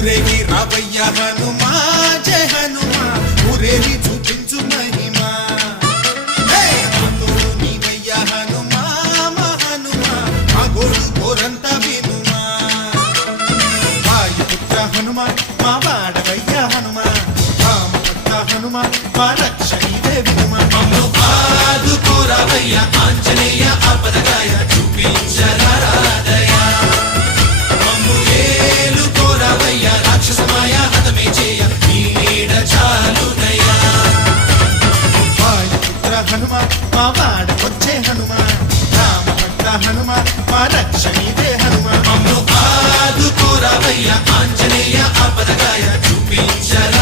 ఊరేగి రావయ్య హనుమా జయ హనుమా ఊరేగి చూపించు మహిమా నీవయ్య హనుమా మా హనుమా మా గోడు కోరంత వినుమా వాయుపుత్ర హనుమా మా వాడవయ్య హనుమా రామపుత్ర హనుమా మా రక్షణీదే వినుమా మమ్ము ఆదుకోరావయ్య ఆంజనేయ ఆపదగాయ చూపించరాదయ మమ్ము ఏలుకోరావయ్య రాక్షసమాయ హతమే చేయ నీ నీడ చాలునయ్యా వాయుపుత్ర హనుమా మా వాడకొచ్చే హనుమా రామభక్త హనుమా మా రక్షణీదే హనుమా మమ్ము ఆదుకోరావయ్య ఆంజనేయ ఆపదగాయ చూపించరా